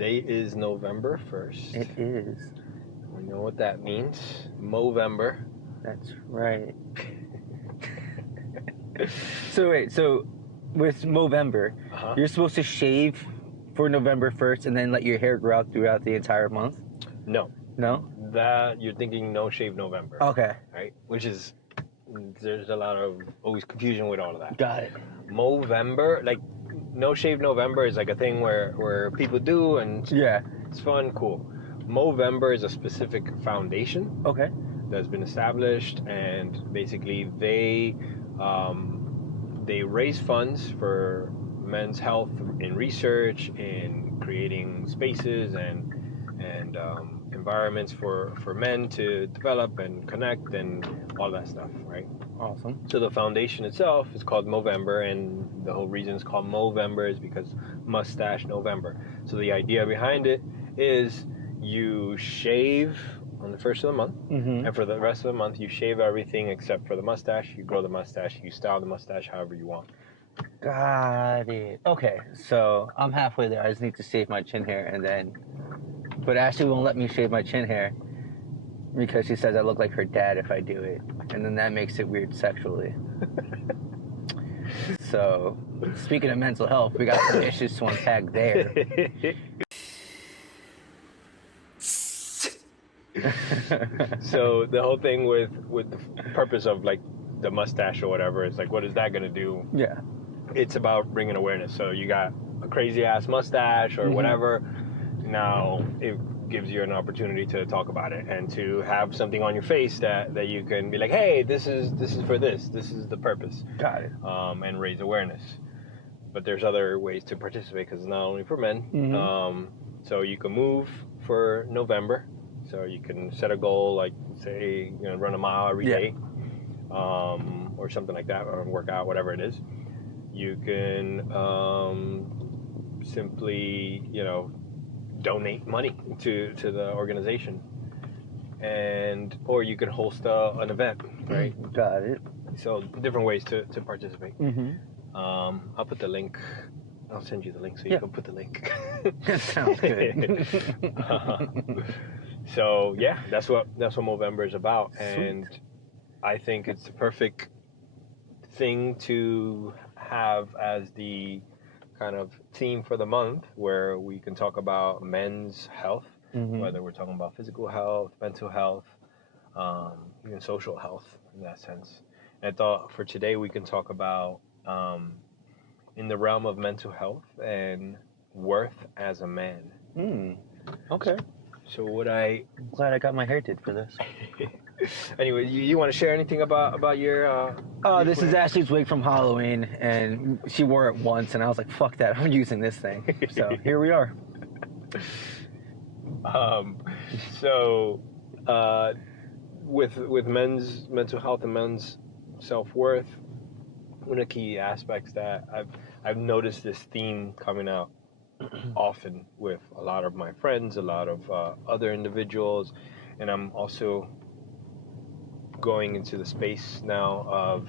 Today is November 1st. It is. We know what that means. Movember. That's right. So with Movember, you're supposed to shave for November 1st and then let your hair grow out throughout the entire month? No. No? That, you're thinking No Shave November. Okay. Right? Which is, there's a lot of always confusion with all of that. Got it. Movember, like, No Shave November is like a thing where people do, and Yeah. it's fun, cool. Movember is a specific foundation. Okay. That's been established, and basically they raise funds for men's health in research, in creating spaces and environments for men to develop and connect and all that stuff, right? Awesome. So the foundation itself is called Movember, and the whole reason it's called Movember is because Mustache November. So the idea behind it is you shave on the first of the month, and for the rest of the month you shave everything except for the mustache. You grow the mustache, you style the mustache however you want. Got it. Okay, so I'm halfway there. I just need to shave my chin hair and then... But Ashley won't let me shave my chin hair because she says I look like her dad if I do it. And then that makes it weird sexually. So, speaking of mental health, we got some issues to unpack there. So the whole thing with the purpose of like the mustache or whatever is like, what is that going to do? Yeah. It's about bringing awareness. So you got a crazy ass mustache or whatever. Now it gives you an opportunity to talk about it and to have something on your face that you can be like, hey, this is for this. This is the purpose. Got it. And raise awareness. But there's other ways to participate because it's not only for men. So you can move for November. So you can set a goal, like say, run a mile every day, or something like that, or work out, whatever it is. You can simply, donate money to the organization, or you can host an event, right? Got it. So different ways to participate. I'll put the link. I'll send you the link so you can put the link. That sounds good. So yeah, that's what Movember is about. Sweet. And I think it's the perfect thing to have as the kind of theme for the month, where we can talk about men's health, whether we're talking about physical health, mental health, even social health in that sense. And I thought for today we can talk about in the realm of mental health and worth as a man. Okay. So I'm glad I got my hair did for this. Anyway, you want to share anything about your... this is Ashley's wig from Halloween, and she wore it once, and I was like, fuck that, I'm using this thing. So here we are. With men's mental health and men's self-worth, one of the key aspects that I've noticed this theme coming out often with a lot of my friends, a lot of other individuals, and I'm also going into the space now of,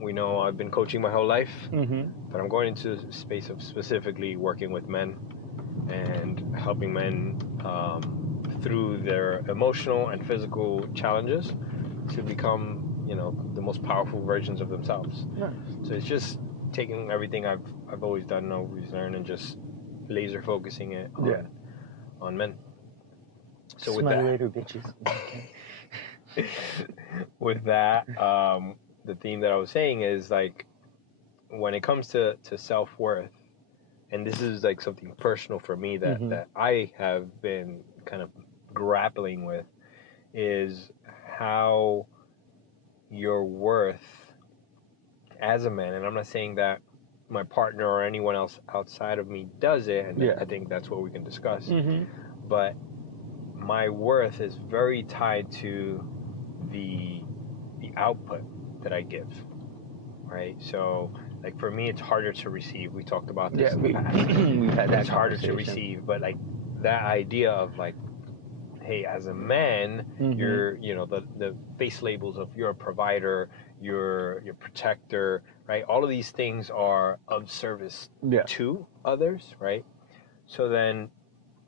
I've been coaching my whole life, but I'm going into the space of specifically working with men and helping men through their emotional and physical challenges to become, the most powerful versions of themselves. Nice. So it's just taking everything I've always done, always learned, and just laser focusing it on men. So with that, later, bitches. with that, the theme that I was saying is like, when it comes to self-worth, and this is like something personal for me that I have been kind of grappling with, is how your worth as a man, and I'm not saying that my partner or anyone else outside of me does it, and I think that's what we can discuss, but my worth is very tied to the output that I give, right? So like for me, it's harder to receive. We talked about this. We've had that. It's harder to receive, but like that idea of like, hey, as a man, you're, the face labels of you're a provider, you're protector, right? All of these things are of service to others, right? So then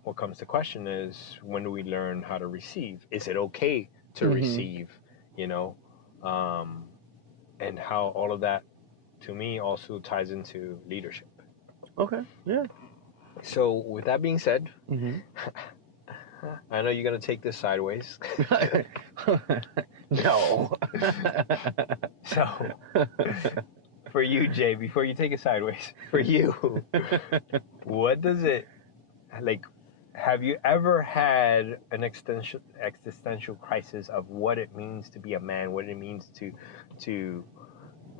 what comes to question is, when do we learn how to receive? Is it okay to receive, you know? And how all of that, to me, also ties into leadership. Okay, yeah. So with that being said, I know you're going to take this sideways. No. So, for you, Jay, before you take it sideways, for you, what does it, like, have you ever had an existential crisis of what it means to be a man, what it means to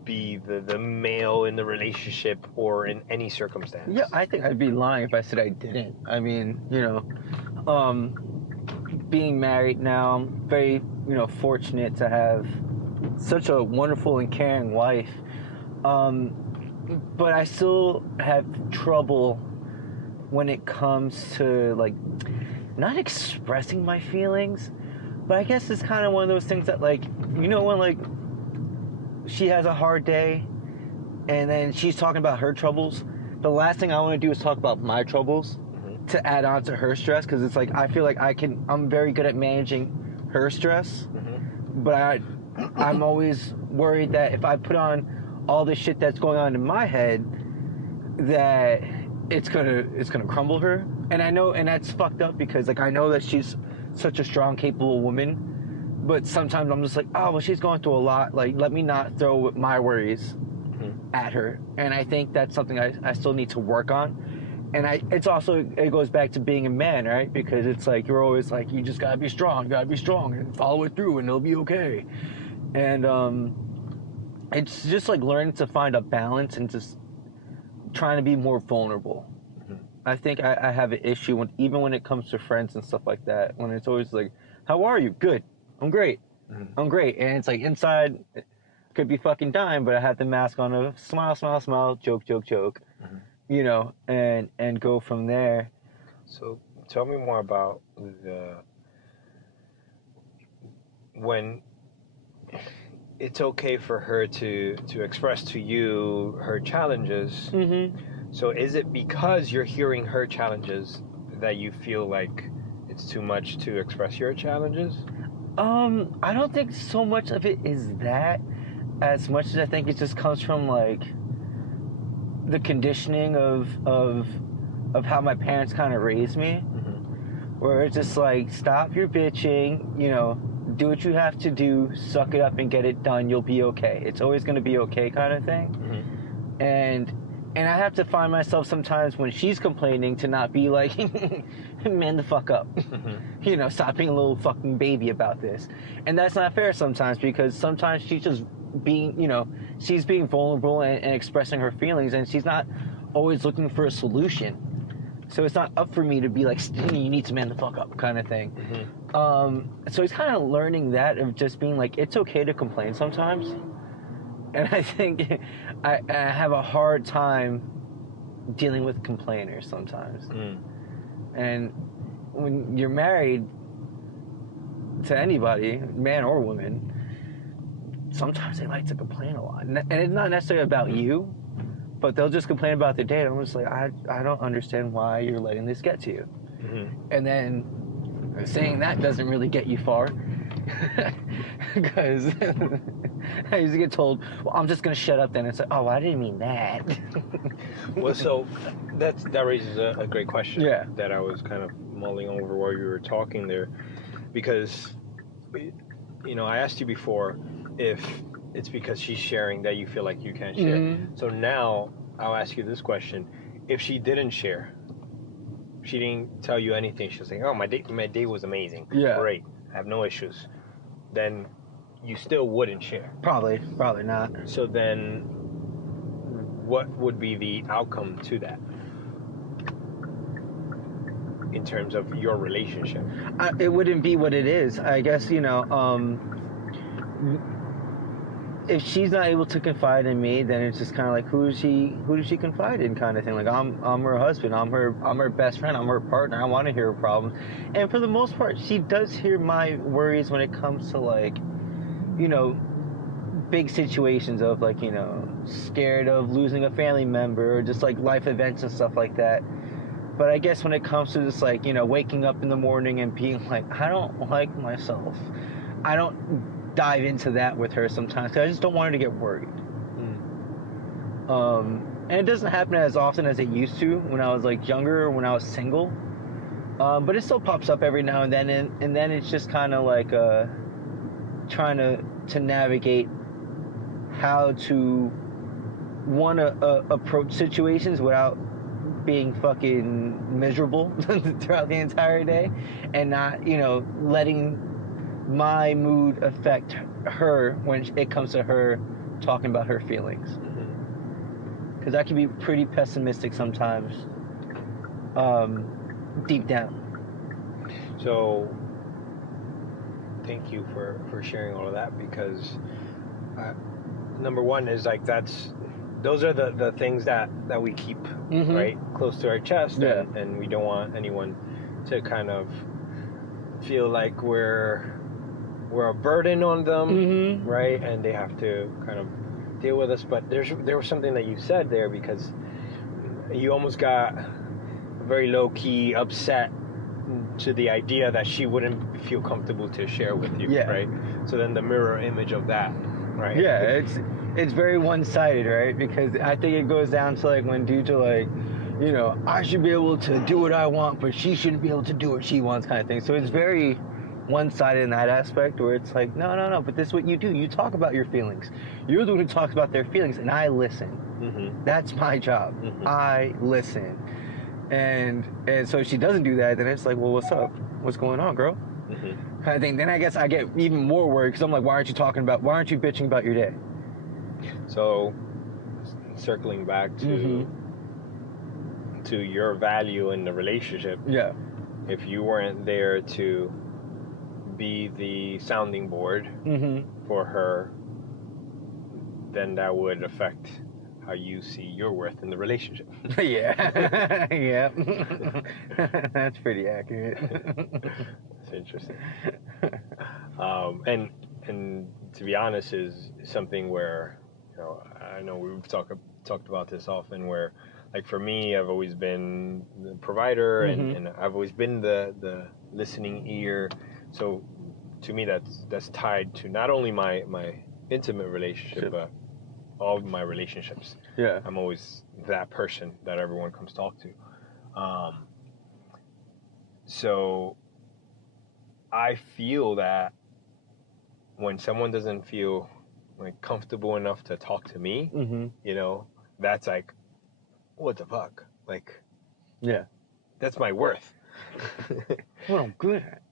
be the male in the relationship or in any circumstance? Yeah, I think I'd be lying if I said I didn't. I mean, being married now, I'm very, fortunate to have such a wonderful and caring wife. But I still have trouble when it comes to, like, not expressing my feelings, but I guess it's kind of one of those things that, like, when, like, she has a hard day and then she's talking about her troubles, the last thing I want to do is talk about my troubles to add on to her stress, because it's like I feel like I'm very good at managing her stress, but I'm always worried that if I put on all the shit that's going on in my head, that it's gonna crumble her. And I know, and that's fucked up, because like I know that she's such a strong, capable woman, but sometimes I'm just like, oh well, she's going through a lot, like let me not throw my worries at her. And I think that's something I still need to work on. And it goes back to being a man, right? Because it's like, you're always like, you just gotta be strong, and follow it through and it'll be okay. And it's just like learning to find a balance and just trying to be more vulnerable. I think I have an issue even when it comes to friends and stuff like that, when it's always like, how are you? Good. I'm great. I'm great. And it's like inside, could be fucking dying, but I have the mask on of smile, smile, smile, joke, joke, joke. And go from there. So tell me more about when it's okay for her to express to you her challenges. So is it because you're hearing her challenges that you feel like it's too much to express your challenges? I don't think so much of it is that, as much as I think it just comes from like the conditioning of how my parents kind of raised me, where it's just like, stop your bitching, do what you have to do, suck it up and get it done, you'll be okay. It's always going to be okay, kind of thing. And I have to find myself sometimes when she's complaining to not be like, man the fuck up. Stop being a little fucking baby about this. And that's not fair sometimes, because sometimes she's just being, she's being vulnerable and expressing her feelings, and she's not always looking for a solution. So it's not up for me to be like, you need to man the fuck up, kind of thing. So it's kind of learning that, of just being like, it's okay to complain sometimes. And I think I have a hard time dealing with complainers sometimes. And when you're married to anybody, man or woman, sometimes they like to complain a lot. And it's not necessarily about you, but they'll just complain about their day. And I'm just like, I don't understand why you're letting this get to you. And then saying that doesn't really get you far. Because I usually get told, well, I'm just going to shut up then. It's like, oh, I didn't mean that. Well, so that raises a great question. Yeah. That I was kind of mulling over while you were talking there. Because, I asked you before if it's because she's sharing that you feel like you can't share. So now I'll ask you this question. If she didn't share, she didn't tell you anything, she was like, oh, my day was amazing. Yeah. Great. I have no issues. Then you still wouldn't share. Probably not. So then what would be the outcome to that in terms of your relationship? It wouldn't be what it is. I guess, if she's not able to confide in me, then it's just kind of like, who does she confide in, kind of thing. Like, I'm her husband, I'm her best friend, I'm her partner, I want to hear her problems. And for the most part, she does hear my worries when it comes to, like, big situations of, like, scared of losing a family member, or just like life events and stuff like that. But I guess when it comes to this, like, waking up in the morning and being like, I don't like myself, I don't dive into that with her sometimes because I just don't want her to get worried. And it doesn't happen as often as it used to when I was like younger or when I was single. But it still pops up every now and then, and then it's just kind of like trying to navigate how to approach situations without being fucking miserable throughout the entire day, and not letting my mood affect her when it comes to her talking about her feelings, because I can be pretty pessimistic sometimes, deep down. So thank you for sharing all of that, because number one is like those are the things that we keep right close to our chest, and we don't want anyone to kind of feel like we're a burden on them, right? And they have to kind of deal with us. But there was something that you said there, because you almost got very low key upset to the idea that she wouldn't feel comfortable to share with you, right? So then the mirror image of that, right? Yeah, it's very one-sided, right? Because I think it goes down to like when dudes are like, I should be able to do what I want, but she shouldn't be able to do what she wants, kind of thing. So it's very one-sided in that aspect, where it's like, no, but this is what you do. You talk about your feelings. You're the one who talks about their feelings, and I listen. That's my job. I listen. And so if she doesn't do that, then it's like, well, what's up? What's going on, girl? Kind of thing. Then I guess I get even more worried, because I'm like, why aren't you bitching about your day? So circling back to your value in the relationship, if you weren't there to be the sounding board for her, then that would affect how you see your worth in the relationship. Yeah. That's pretty accurate. That's interesting. And to be honest, is something where, I know we've talked about this often, where like for me, I've always been the provider, and I've always been the listening ear. So to me, that's tied to not only my intimate relationship, but all of my relationships. I'm always that person that everyone comes talk to. So I feel that when someone doesn't feel like comfortable enough to talk to me, that's like, what the fuck? Like, that's my worth. What I'm good at.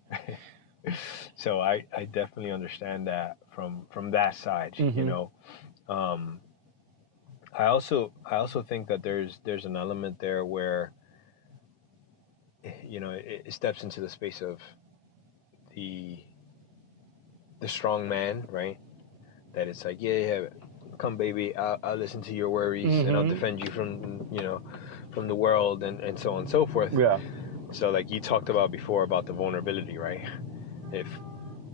So I definitely understand that from that side, I also think that there's an element there where, it steps into the space of the strong man, right? That it's like, yeah, come baby, I'll listen to your worries, and I'll defend you from the world, and so on and so forth. So like you talked about before about the vulnerability, right?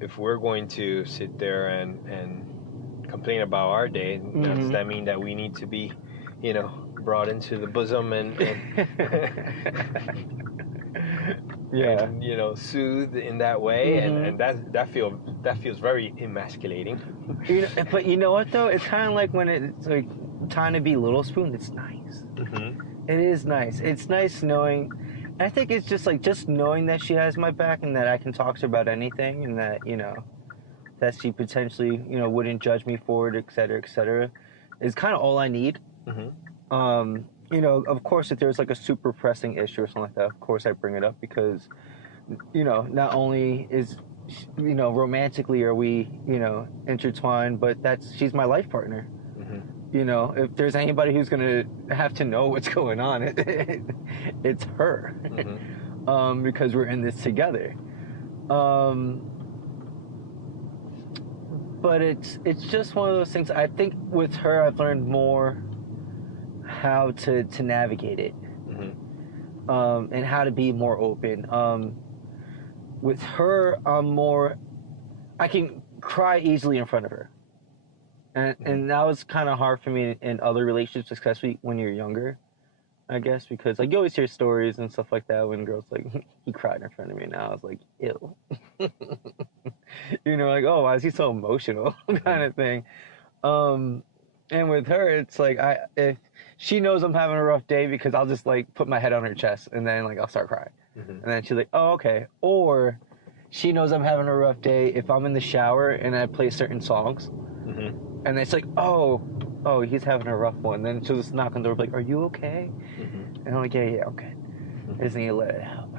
If we're going to sit there and complain about our day, does that mean that we need to be, brought into the bosom and and soothed in that way, and that feels very emasculating. But you know what though? It's kind of like when it's like time to be little spoon. It's nice. It is nice. It's nice knowing. I think it's just knowing that she has my back, and that I can talk to her about anything, and that that she potentially wouldn't judge me for it, et cetera, is kind of all I need. Of course, if there's like a super pressing issue or something like that, of course I bring it up, because not only is romantically are we intertwined, but she's my life partner. If there's anybody who's gonna have to know what's going on, it's her. Because we're in this together. But it's just one of those things. I think with her, I've learned more how to navigate it, and how to be more open. With her, I can cry easily in front of her. And that was kind of hard for me in other relationships, especially when you're younger. I guess, because like you always hear stories and stuff like that when girls like he cried in front of me, and I was like, ew. Like, oh, why is he so emotional, kind of thing. And with her, it's like if she knows I'm having a rough day, because I'll just like put my head on her chest and then like I'll start crying, and then she's like, oh, okay. Or she knows I'm having a rough day if I'm in the shower and I play certain songs, and it's like, oh, he's having a rough one. Then she'll just knock on the door like, are you okay? And I'm like, yeah, okay. I just need to let it out.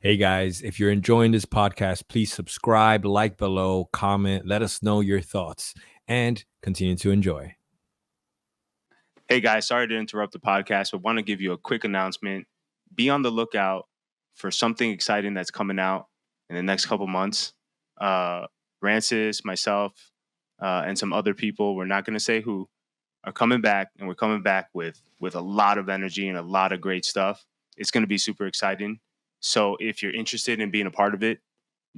Hey guys, if you're enjoying this podcast, please subscribe, like below, comment, let us know your thoughts, and continue to enjoy. Hey guys, sorry to interrupt the podcast, but want to give you a quick announcement. Be on the lookout for something exciting that's coming out in the next couple months. Rancis, myself, and some other people, we're not going to say who, are coming back, and we're coming back with a lot of energy and a lot of great stuff. It's going to be super exciting. So if you're interested in being a part of it,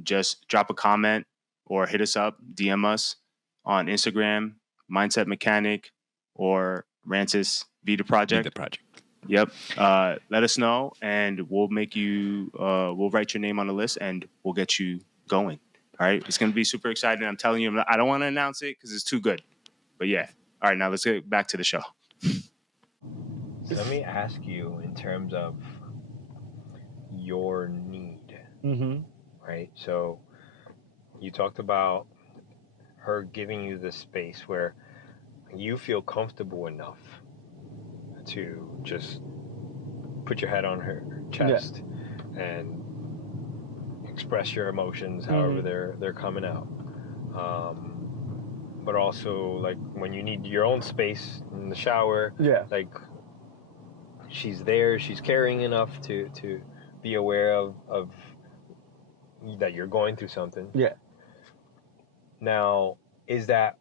just drop a comment or hit us up, DM us on Instagram, Mindset Mechanic, or Rancis VidaProject. Yep. Let us know, and we'll make you. We'll write your name on the list, and we'll get you going. All right. It's going to be super exciting. I'm telling you, I don't want to announce it because it's too good. But yeah. All right. Now let's get back to the show. So let me ask you, in terms of your need, right? So you talked about her giving you the space where you feel comfortable enough to just put your head on her chest and express your emotions however they're coming out. But also, like, when you need your own space in the shower, like, she's there, she's caring enough to be aware of that you're going through something. Yeah. Now, is that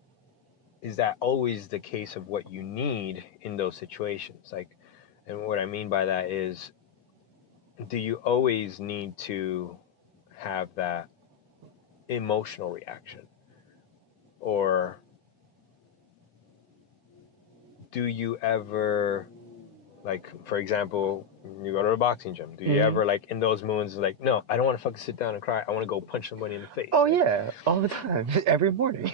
always the case of what you need in those situations? Like, and what I mean by that is, do you always need to have that emotional reaction? Or do you ever, like, for example, you go to the boxing gym, do you ever, like, in those moments, like, no, I don't want to fucking sit down and cry, I want to go punch somebody in the face? Oh, like, yeah, all the time, every morning.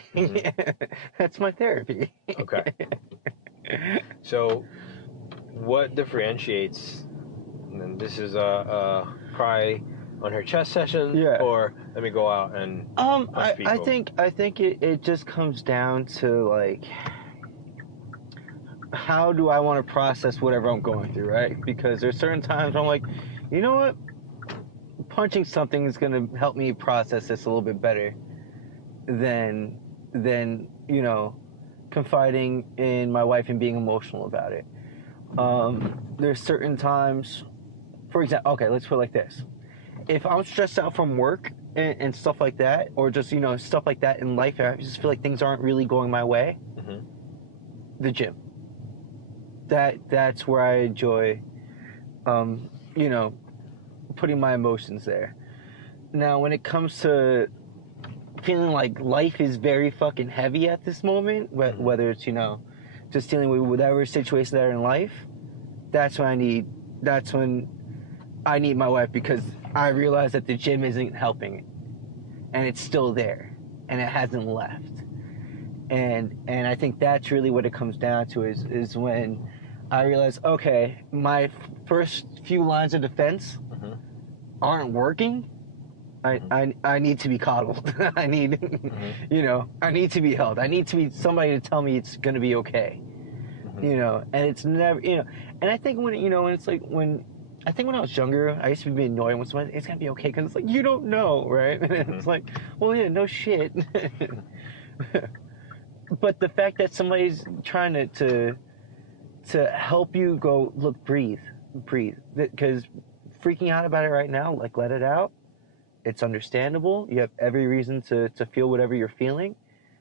That's my therapy. Okay. So what differentiates, and this is a cry on her chest session, or let me go out and punch people? I think it just comes down to, like, how do I want to process whatever I'm going through, right? Because there's certain times I'm like, you know what? Punching something is going to help me process this a little bit better than confiding in my wife and being emotional about it. There's certain times, for example, okay, let's put it like this. If I'm stressed out from work and stuff like that, or just, stuff like that in life, I just feel like things aren't really going my way, the gym. That's where I enjoy, putting my emotions there. Now, when it comes to feeling like life is very fucking heavy at this moment, whether it's, just dealing with whatever situation that are in life, that's when I need my wife, because I realize that the gym isn't helping it, and it's still there, and it hasn't left. And I think that's really what it comes down to, is when I realize, okay, my first few lines of defense aren't working. I need to be coddled. I need, I need to be held. I need to be somebody to tell me it's gonna be okay. And it's never, and I think when it's like, I think when I was younger, I used to be annoyed when someone, it's gonna be okay, because it's like, you don't know, right? And it's like, well, yeah, no shit. But the fact that somebody's trying to help you go, look, breathe, because freaking out about it right now, like, let it out. It's understandable. You have every reason to feel whatever you're feeling,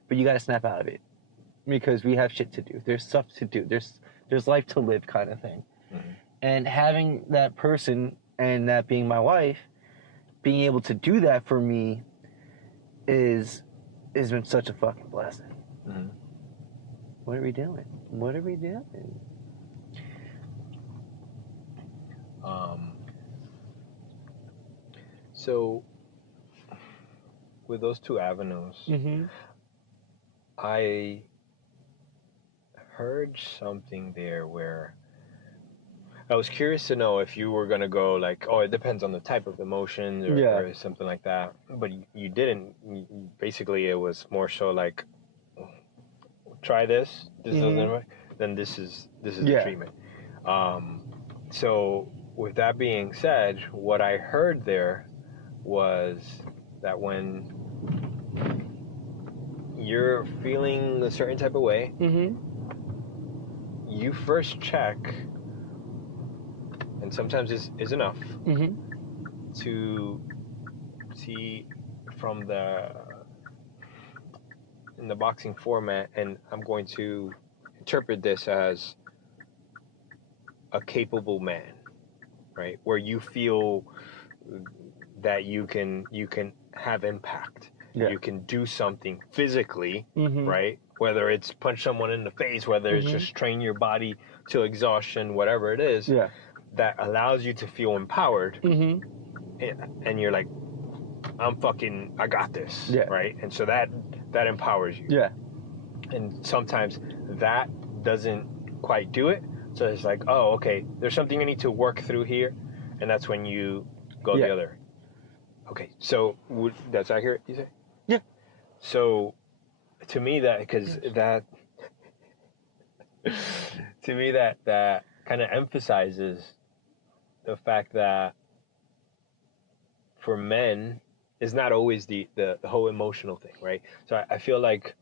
but you got to snap out of it, because we have shit to do. There's stuff to do. There's life to live, kind of thing. And having that person, and that being my wife, being able to do that for me has been such a fucking blessing. What are we doing? So with those two avenues, I heard something there where I was curious to know if you were going to go like, oh, it depends on the type of emotion or something like that. But you didn't. Basically, it was more so like, try this. This doesn't work. Then this is the treatment. So with that being said, what I heard there was that when you're feeling a certain type of way, you first check, and sometimes is enough to see from in the boxing format, and I'm going to interpret this as a capable man, right? Where you feel that you can have impact. Yeah. You can do something physically, right? Whether it's punch someone in the face, whether it's just train your body to exhaustion, whatever it is, that allows you to feel empowered. And you're like, I got this, right? And so that empowers you. Yeah. And sometimes that doesn't quite do it. So it's like, oh, okay, there's something I need to work through here. And that's when you go the other. Okay, so that's accurate, you say? Yeah. So to me that kind of emphasizes the fact that for men is not always the whole emotional thing, right? So I feel like,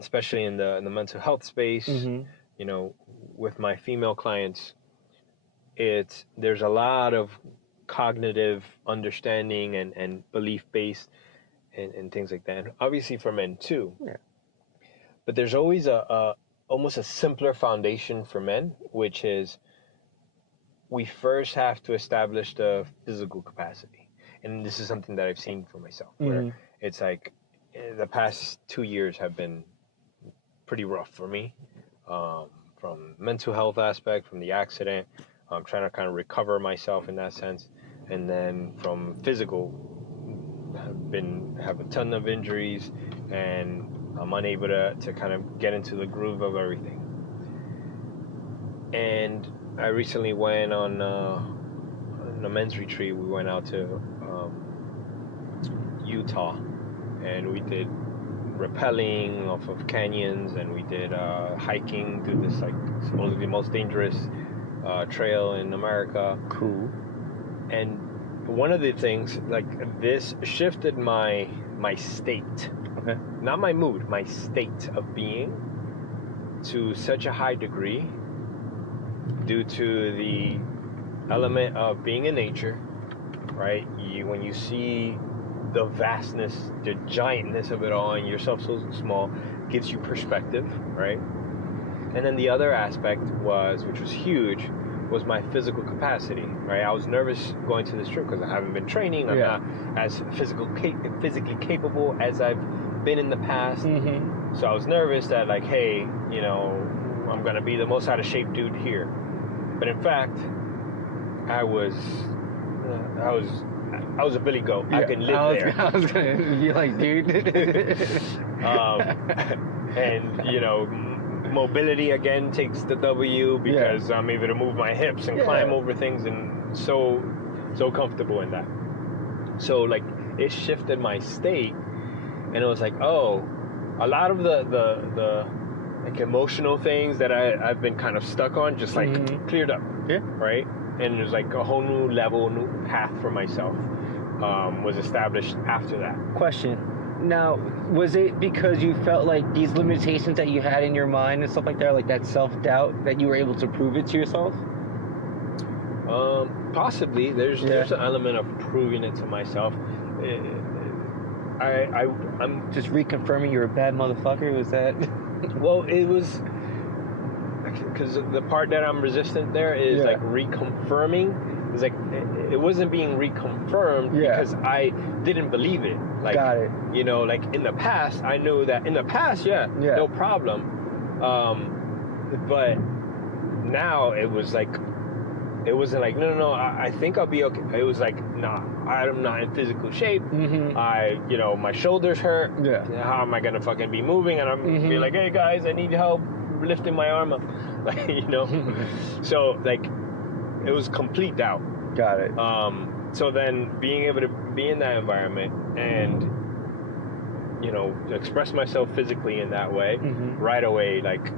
especially in the mental health space, you know, with my female clients, there's a lot of cognitive understanding and belief based and things like that. And obviously for men too. Yeah. But there's always almost a simpler foundation for men, which is we first have to establish the physical capacity. And this is something that I've seen for myself, where it's like the past 2 years have been pretty rough for me, from mental health aspect, from the accident. I'm trying to kind of recover myself in that sense. And then from physical, have a ton of injuries, and I'm unable to kind of get into the groove of everything. And I recently went on a men's retreat. We went out to Utah, and we did rappelling off of canyons, and we did hiking through this like supposedly the most dangerous trail in America. Cool. And one of the things, like, this shifted my state, not my mood, my state of being to such a high degree due to the element of being in nature, right? When you see the vastness, the giantness of it all, and yourself so small, gives you perspective, right? And then the other aspect which was huge, was my physical capacity, right? I was nervous going to this trip because I haven't been training. I'm not as physically capable as I've been in the past. So I was nervous that, like, hey, you know, I'm gonna be the most out of shape dude here. But in fact, I was a Billy Goat. I can live there. I was gonna be like, dude. And you know, mobility again takes the W because I'm able to move my hips and climb over things, and so comfortable in that. So like, it shifted my state, and it was like, oh, a lot of the like emotional things that I've been kind of stuck on just like cleared up, right? And there's like a whole new level, new path for myself was established after that. Question. Now, was it because you felt like these limitations that you had in your mind and stuff like that, like that self-doubt, that you were able to prove it to yourself? Possibly. There's an element of proving it to myself. I'm just reconfirming you're a bad motherfucker. Was that? Well, it was because the part that I'm resistant there is like reconfirming. It's like it wasn't being reconfirmed because I didn't believe it. Like, got it. You know, like in the past, I knew that in the past, no problem. But now it was like it wasn't like, no, I think I'll be okay. It was like, nah, I'm not in physical shape. My shoulders hurt. Yeah. How am I gonna fucking be moving? And I'm be like, hey guys, I need help lifting my arm up. Like, So like, it was complete doubt. Got it. So then being able to be in that environment and, express myself physically in that way, right away, like,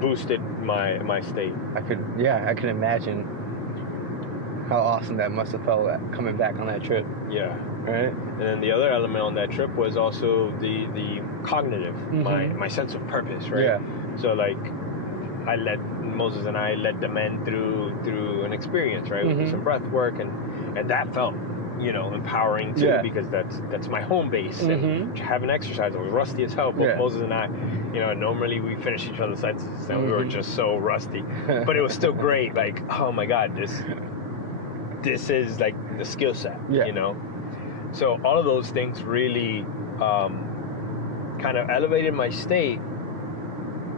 boosted my state. I can imagine how awesome that must have felt coming back on that trip. Yeah. Right. And then the other element on that trip was also the cognitive, my sense of purpose, right? Yeah. So like, Moses and I led the men through an experience, right? We did some breath work, and that felt, empowering too, because that's my home base. And having exercise, I was rusty as hell. Both Moses and I, normally we finish each other's sentences, and we were just so rusty, but it was still great. Like, oh my God, this is like the skill set, So all of those things really kind of elevated my state,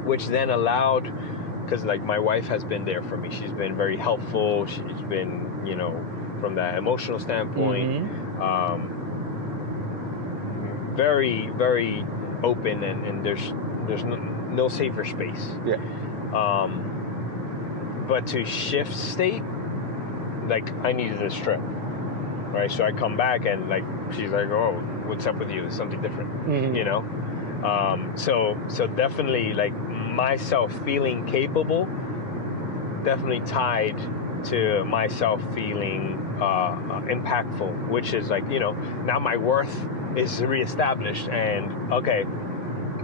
which then allowed, because like my wife has been there for me. She's been very helpful. She's been, from that emotional standpoint, very, very open, and there's no safer space. Yeah. But to shift state, like, I needed this trip, right? So I come back and like, she's like, oh, what's up with you? It's something different, So definitely, like, myself feeling capable definitely tied to myself feeling impactful, which is like, now my worth is reestablished, and okay,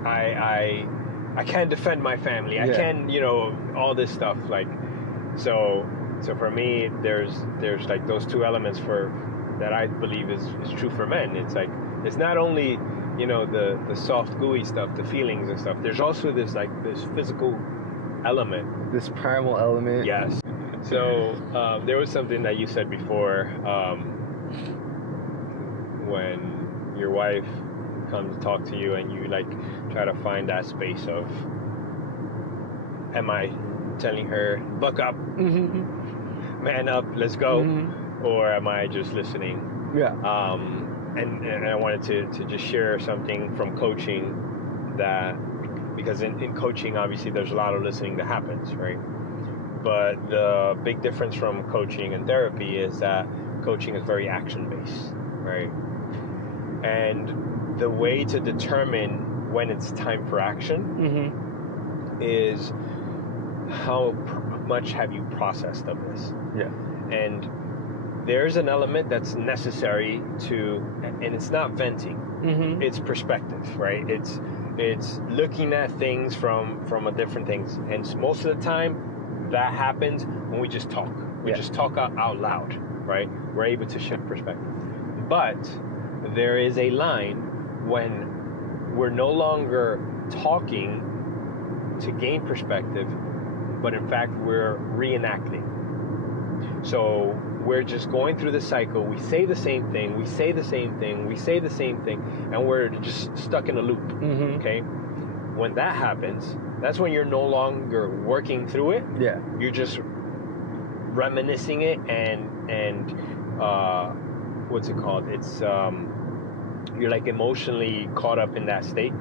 I can defend my family. I can, all this stuff, like, so for me, there's like those two elements that I believe is true for men. It's like, it's not only, the soft, gooey stuff, the feelings and stuff. There's also this physical element. This primal element. Yes. So there was something that you said before, when your wife comes to talk to you and you like try to find that space of, am I telling her, buck up, man up, let's go, or am I just listening? Yeah. And I wanted to just share something from coaching, that because in coaching, obviously there's a lot of listening that happens, right? But the big difference from coaching and therapy is that coaching is very action-based, right? And the way to determine when it's time for action is how much have you processed of this? Yeah. And there's an element that's necessary to, and it's not venting, it's perspective, right? It's looking at things from a different things. And most of the time, that happens when we just talk. We just talk out loud, right? We're able to shift perspective. But there is a line when we're no longer talking to gain perspective, but in fact, we're reenacting. So we're just going through the cycle. We say the same thing. We say the same thing. We say the same thing. And we're just stuck in a loop, okay? When that happens, that's when you're no longer working through it. Yeah. You're just reminiscing it and what's it called? It's you're like emotionally caught up in that state,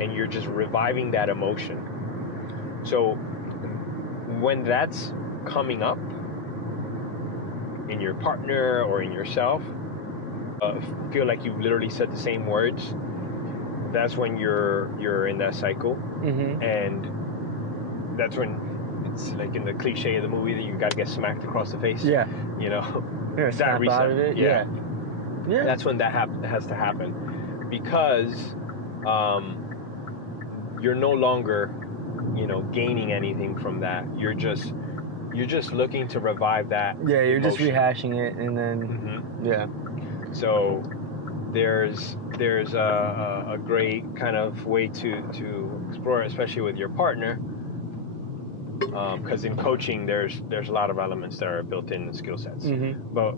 and you're just reviving that emotion. So when that's coming up in your partner or in yourself, feel like you've literally said the same words, that's when you're in that cycle. And that's when it's like in the cliche of the movie that you got to get smacked across the face. Yeah. That reset. Out of it. Yeah. That's when that has to happen, because you're no longer gaining anything from that. You're just looking to revive that. Yeah, you're emotion. just rehashing it, and then So there's a great kind of way to explore, especially with your partner, because in coaching there's a lot of elements that are built in skill sets. But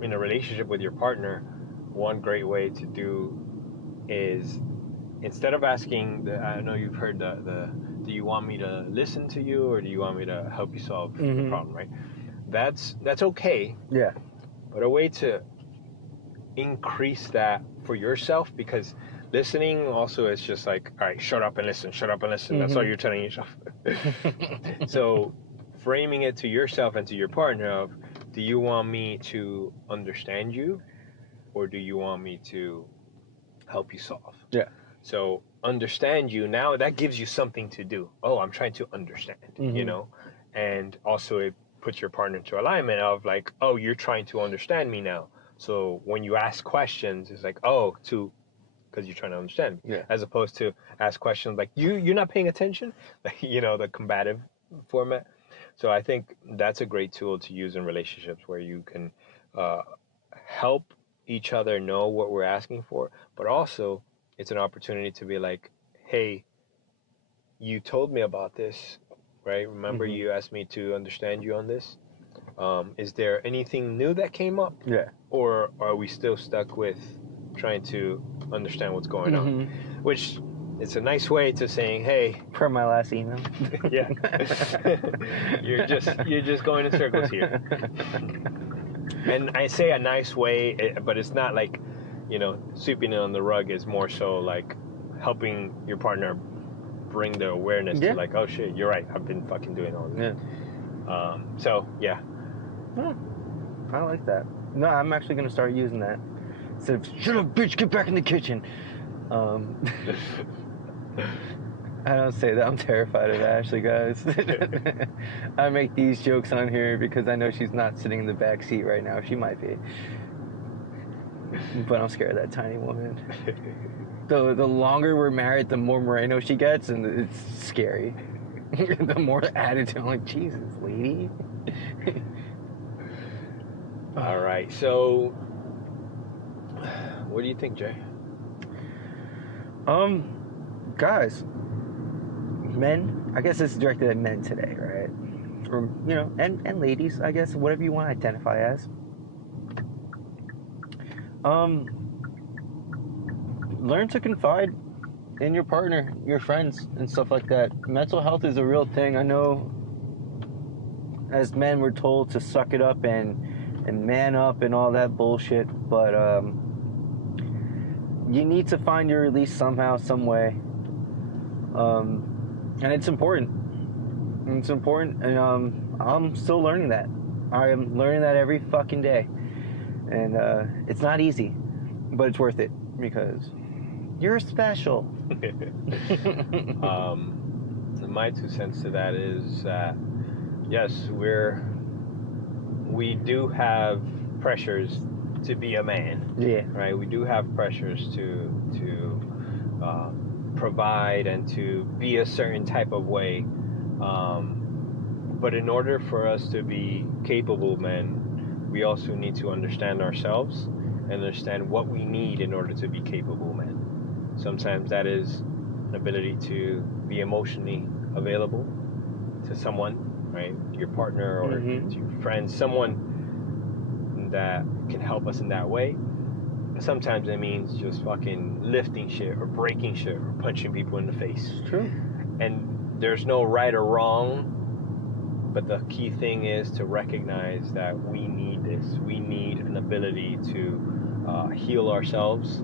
in a relationship with your partner, one great way to do is, instead of asking, I know you've heard the do you want me to listen to you, or do you want me to help you solve the problem, right? that's okay. Yeah. But a way to increase that for yourself, because listening also is just like, all right, shut up and listen, shut up and listen. That's all you're telling yourself. So framing it to yourself and to your partner of, do you want me to understand you, or do you want me to help you solve? Yeah. So understand you, now that gives you something to do. Oh, I'm trying to understand, you know? And also it puts your partner into alignment of like, oh, you're trying to understand me now. So when you ask questions, it's like, oh, because you're trying to understand me. Yeah. As opposed to ask questions like, you're not paying attention, like, you know, the combative format. So I think that's a great tool to use in relationships, where you can help each other know what we're asking for, but also it's an opportunity to be like, hey, you told me about this, right? Remember you asked me to understand you on this. Is there anything new that came up? Yeah. Or are we still stuck with trying to understand what's going on? Which, it's a nice way to saying, hey. Per my last email. Yeah. you're just going in circles here. And I say a nice way, but it's not like, you know, sweeping it on the rug. Is more so like helping your partner bring the awareness to like, oh shit, you're right, I've been fucking doing all this. Yeah. So yeah. I like that. No, I'm actually gonna start using that. Instead of, shut up, bitch, get back in the kitchen. I don't say that. I'm terrified of Ashley, guys. I make these jokes on here because I know she's not sitting in the back seat right now. She might be. But I'm scared of that tiny woman. The longer we're married, the more Moreno she gets, and it's scary. The more attitude. I'm like, Jesus, lady. All right. So, what do you think, Jay? Guys, men, I guess it's directed at men today, right? Or, you know, and ladies, I guess, whatever you want to identify as. Learn to confide in your partner, your friends, and stuff like that. Mental health is a real thing. I know as men we're told to suck it up and man up and all that bullshit, but you need to find your release somehow, some way. And it's important. It's important, and I'm still learning that. I am learning that every fucking day. And it's not easy, but it's worth it because you're special. My 2 cents to that is that yes, we do have pressures to be a man. Yeah. Right. We do have pressures to provide and to be a certain type of way. But in order for us to be capable men, we also need to understand ourselves and understand what we need in order to be capable men. Sometimes that is an ability to be emotionally available to someone, right? Your partner or to your friends, someone that can help us in that way. Sometimes it means just fucking lifting shit or breaking shit or punching people in the face. It's true. And there's no right or wrong, but the key thing is to recognize that we need this. We need an ability to heal ourselves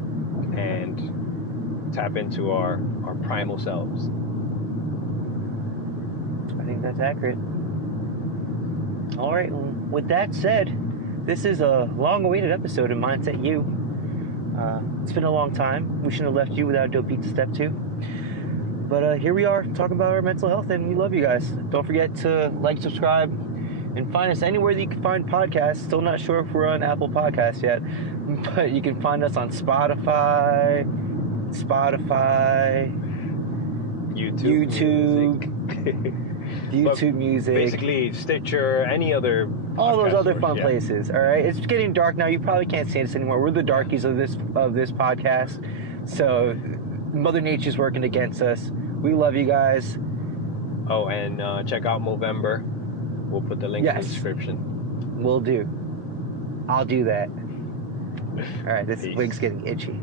and tap into our primal selves. I think that's accurate. All right, with that said, this is a long-awaited episode of Mindset U. It's been a long time. We shouldn't have left you without Dope Pizza Step 2. But here we are talking about our mental health, and we love you guys. Don't forget to like, subscribe, and find us anywhere that you can find podcasts. Still not sure if we're on Apple Podcasts yet, but you can find us on Spotify, YouTube, YouTube Music, basically Stitcher, any other, all those other fun places. All right, it's getting dark now. You probably can't see us anymore. We're the darkies of this podcast, so Mother Nature's working against us. We love you guys. Oh, and check out Movember. We'll put the link in the description. Will do. I'll do that. All right, this wig's getting itchy.